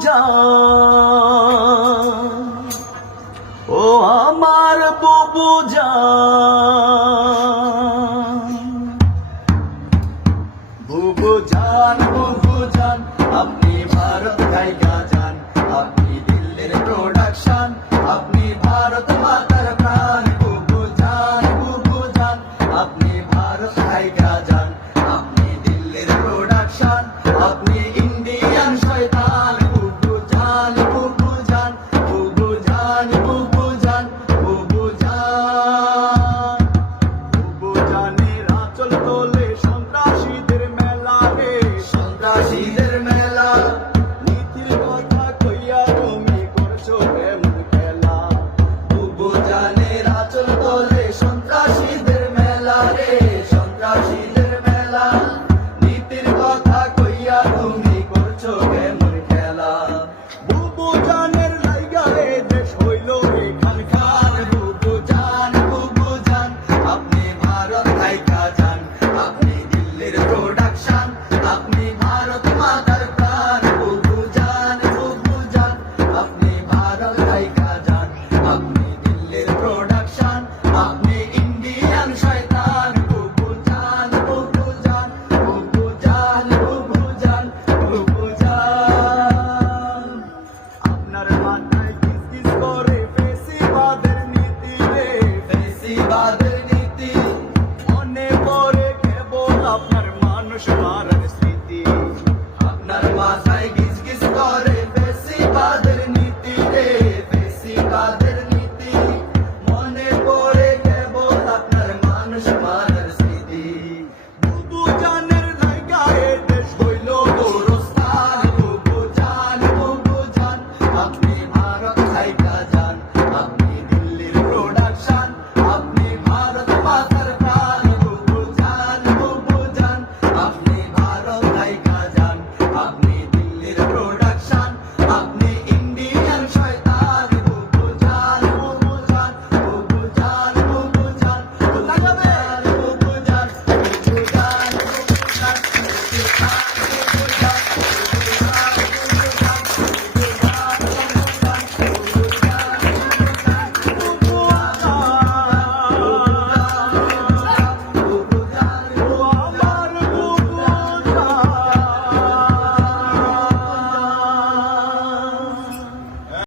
জান ও আমার বুবু যান বুবু জান Ha!